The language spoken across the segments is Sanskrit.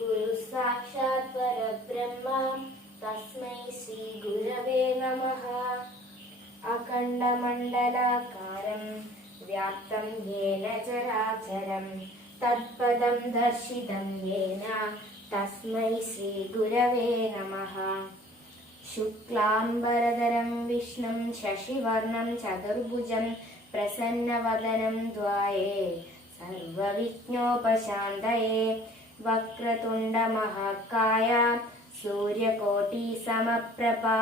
क्षात् परब्रह्म तस्मै श्रीगुरवे नमः। अखण्डमण्डलाकारम् येन चराचरम् तत्पदम् दर्शितम् येन तस्मै श्रीगुरवे नमः। शुक्लाम्बरधरम् विष्णुम् शशिवर्णम् चतुर्भुजम् प्रसन्नवदनम् द्वाये सर्वविज्ञोपशान्तये वक्रतुण्डमहाकाय सूर्यकोटिसमप्रभा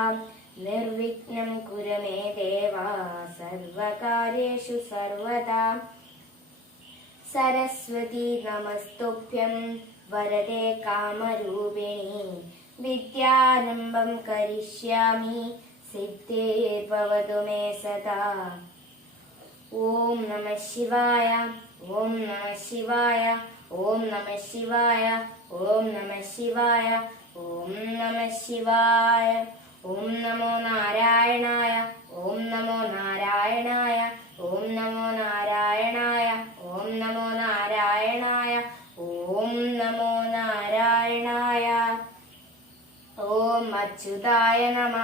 निर्विघ्नं कुर मे देवा सर्वकार्येषु सर्वदा सरस्वती नमस्तुभ्यं वरदे कामरूपिणि विद्यारम्भं करिष्यामि सिद्धिर्भवतु मे सदा ഓം നമ ശിവായ ഓം നമ ശിവായ ഓം നമ ശിവായ ഓം നമ ശിവായ ഓം നമ ശിവായ ഓം നമോ നാരായണായ ഓം നമോ നാരായണായ ഓം നമോ നാരായണായ ഓം നമോ നാരായണായ ഓം നമോ നാരായണായ. ഓം അച്യുതായ നമ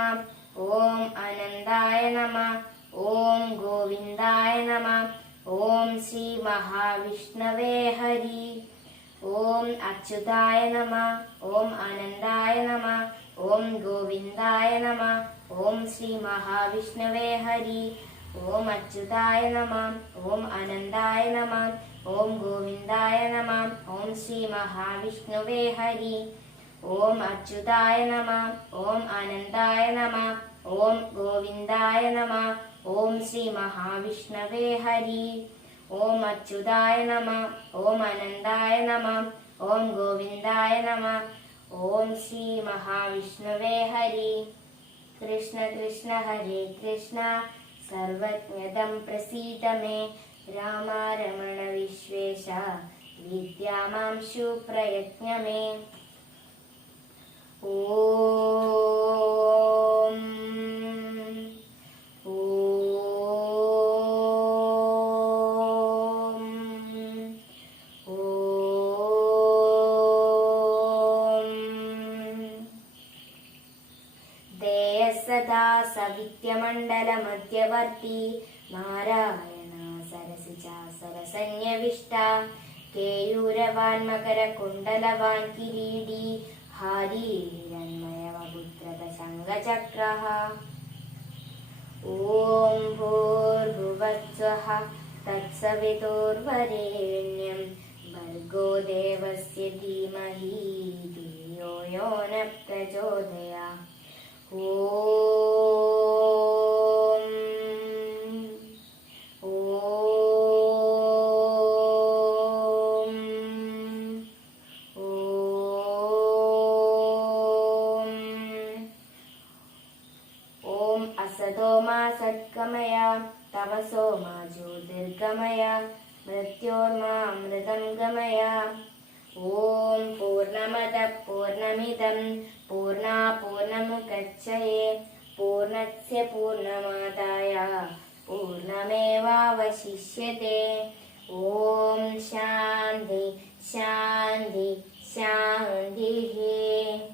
ഓം അനന്തായ നമ ഓം ഗോവിന്ദായ നമ. ഓം ശ്രീ മഹാവിഷ്ണവേ ഹരി. ഓം അച്യുതായ നമ. ഓം അനന്തായ നമ. ഓം ഗോവിന്ദായ നമ. ഓം ശ്രീ മഹാവിഷ്ണവേ ഹരി. ഓം അച്യുതായ നമ. ഓം അനന്തായ നമ. ഓം ഗോവിന്ദായ നമ. ഓം ശ്രീ മഹാവിഷ്ണുവേ ഹരി. ഓം അച്യുതായ നമ. ഓം അനന്തായ നമ. ॐ गोविन्दाय नमः। ॐ श्रीमहाविष्णवे हरि। ॐ अच्युताय नमः। ॐ आनन्दाय नमः। ॐ गोविन्दाय नमः। ॐ श्रीमहाविष्णवे हरि। कृष्ण कृष्ण हरे कृष्ण। सर्वज्ञदं प्रसीद मे। रामारमण विश्वेश विद्यामांशु प्रयत्न मे। ॐ सदा सवित्यमण्डलमध्यवर्ती। नारायण सरसिजा सरसन्यविष्टा केयूरवान्मकरकुण्डलवान् किरीडी हारीरन्मयवपुत्रकसङ्गचक्रः ॐ भूर्भुवत्स्वः तत्सवितुर्वरेण्यं। भर्गो देवस्य धीमहि। धियो यो न प्रचोदया असतो मा सत्कमय तमसो मा ज्योतिर्गमय मृत्योर्मामृतं गमय ॐ पूर्णमदः पूर्णमिदं पूर्णा पूर्णमुदच्छये पूर्णस्य पूर्णमादाय पूर्णमेवावशिष्यते। ॐ शान्ति शान्ति शान्तिः।